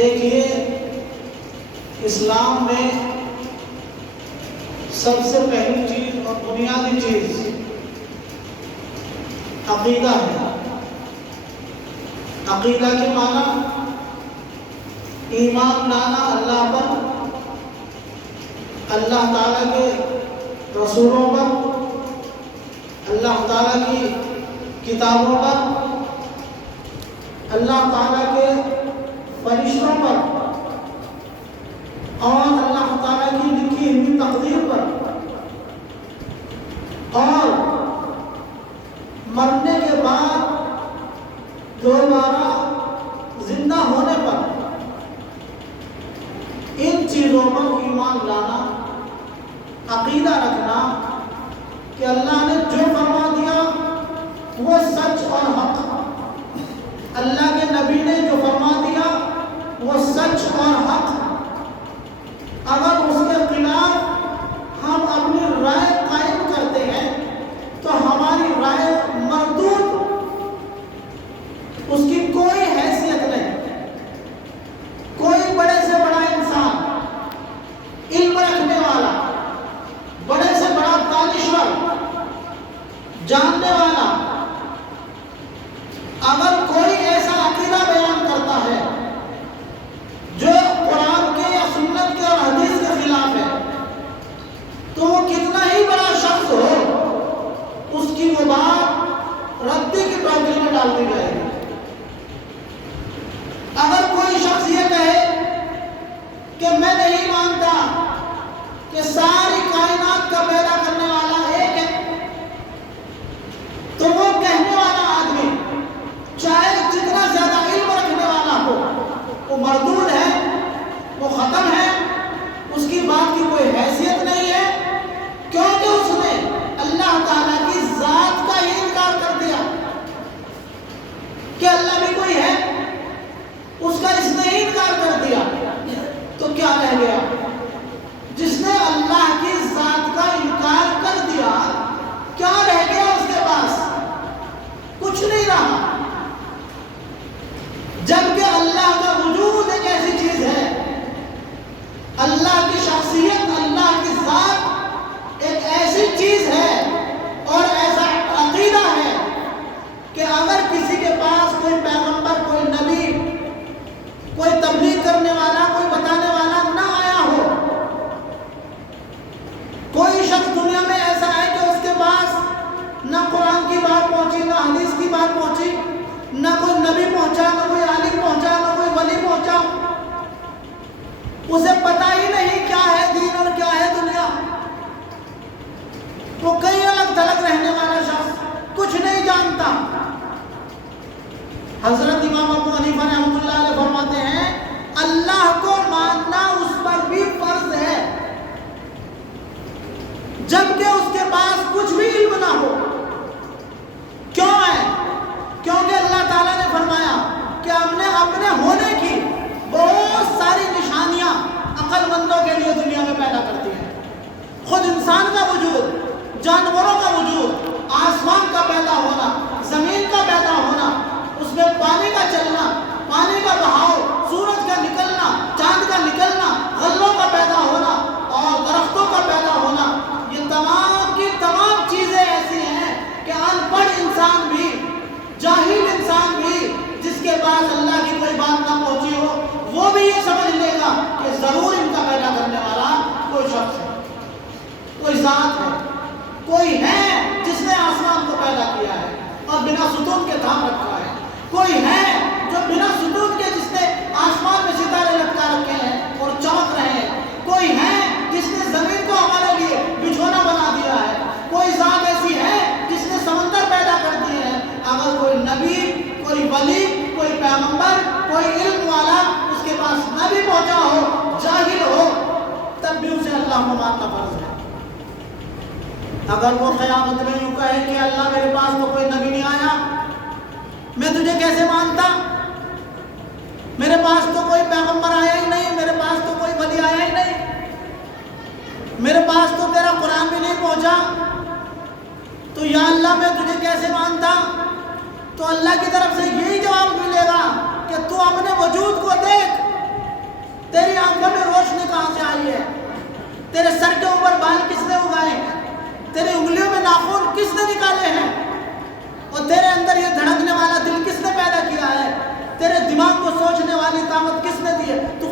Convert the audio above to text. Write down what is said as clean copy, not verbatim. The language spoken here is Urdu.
دیکھیے اسلام میں سب سے پہلی چیز اور بنیادی چیز عقیدہ ہے۔ عقیدہ کے معنی ایمان لانا اللہ پر، اللہ تعالیٰ کے رسولوں پر، اللہ تعالیٰ کی کتابوں پر، اللہ تعالیٰ کے فرشتوں پر اور اللہ تعالیٰ کی لکھی ہوئی تقدیر پر، اور مرنے کے بعد دوبارہ زندہ ہونے پر، ان چیزوں پر ایمان لانا، عقیدہ رکھنا کہ اللہ نے جو فرما دیا وہ سچ اور حق، اللہ کے نبی نے جو فرما دیا وہ سچ اور حق، اگر اس کے خلاف ہم اپنی رائے قائم کرتے ہیں تو ہماری رائے مردود، اس کی کوئی حیثیت نہیں۔ کوئی بڑے سے بڑا انسان، علم رکھنے والا، بڑے سے بڑا دانشور، جاننے والا، اگر کوئی ایسا عقیدہ بیان کرتا ہے جو قرآن کے یا سنت کے اور حدیث کے خلاف ہے، تو وہ کتنا ہی بڑا شخص ہو، اس کی وہ بات ردی کی ٹوکری میں ڈال دی جائے گی۔ اگر کوئی شخص یہ کہے کہ میں نہیں مانتا کہ ساری کائنات کا پیدا کرنے والا ایک ہے، تو وہ کہنے والا آدمی چاہے جتنا زیادہ علم رکھنے والا ہو، وہ مردود ہے، وہ ختم ہے، اس کی بات کی کوئی حیثیت نہیں ہے، کیونکہ اس نے اللہ تعالیٰ کی ذات کا ہی انکار کر دیا کہ اللہ بھی کوئی ہے، اس کا اس نے ہی انکار کر دیا، تو کیا رہ گیا؟ جس نے اللہ کی ذات کا انکار کر دیا، کیا رہ گیا اس کے پاس؟ کچھ نہیں رہا۔ جبکہ اللہ کا وجود ایک ایسی چیز ہے، اللہ کی شخصیت، اللہ کی ذات ایک ایسی چیز ہے اور ایسا عقیدہ ہے کہ اگر کسی کے پاس کوئی پیغمبر، کوئی نبی، کوئی تبلیغ کرنے والا، کوئی بتانے والا نہ آیا ہو، کوئی شخص دنیا میں ایسا ہے کہ اس کے پاس نہ قرآن کی بات پہنچی، نہ حدیث کی بات پہنچی، نہ کوئی نبی پہنچا، نہ کوئی عالم پہنچا، نہ کوئی ولی پہنچا، اسے پتہ ہی نہیں کیا ہے دین اور کیا ہے دنیا، وہ کئی الگ تھلگ رہنے والا شخص کچھ نہیں جانتا۔ حضرت امام ابو حنیفہ رحمۃ اللہ علیہ فرماتے ہیں اللہ کو ماننا اس پر بھی فرض ہے، جبکہ اس کے پاس کچھ بھی علم نہ ہو۔ کیوں ہے؟ کیونکہ اللہ تعالیٰ نے فرمایا کہ ہم نے اپنے ہونے کی بہت ساری نشانیاں عقل مندوں کے لیے دنیا میں پیدا کرتی ہیں۔ خود انسان کا وجود، جانوروں کا وجود، آسمان کا پیدا ہونا، زمین کا پیدا ہونا، اس میں پانی کا چلنا، پانی کا بہاؤ، سورج کا نکلنا، چاند کا نکلنا، غلوں کا پیدا ہونا اور درختوں کا پیدا ہونا، یہ تمام کی تمام چیزیں ایسی ہیں کہ ان پڑھ انسان بھی، جاہل انسان بھی، جس کے پاس اللہ کی کوئی بات نہ پہنچی ہو، وہ بھی یہ سمجھ لے گا کہ ضرور ان کا پیدا کرنے والا کوئی شخص ہے، کوئی ذات ہے، کوئی ہے جس نے آسمان کو پیدا کیا ہے اور بنا ستون کے تھام رکھا ہے، کوئی ہے جو بنا ستون کے جس نے آسمان میں ستارے لٹکا رکھے ہیں اور چمک رہے ہیں، کوئی ہے جس نے زمین کو ہمارے لیے بچھونا بنا دیا ہے، کوئی ذات ایسی ہے جس نے سمندر پیدا کر دیے ہیں۔ اگر کوئی نبی، کوئی ولی، کوئی پیغمبر، کوئی علم والا اس کے پاس نہ بھی پہنچا ہو، جاہل ہو، تب بھی اسے اللہ کو ماننا فرض ہے۔ اگر وہ قیامت میں یوں کہے کہ اللہ میرے پاس تو کوئی نبی نہیں آیا، میں تجھے کیسے مانتا؟ میرے پاس تو کوئی پیغمبر آیا ہی نہیں، میرے پاس تو کوئی ولی آیا ہی نہیں، میرے پاس تو تیرا قرآن بھی نہیں پہنچا، تو یا اللہ میں تجھے کیسے مانتا؟ تو اللہ کی طرف سے یہی جواب ملے گا کہ تو اپنے وجود کو دیکھ، ناخن کس نے نکالے ہیں؟ اور تیرے اندر یہ دھڑکنے والا دل کس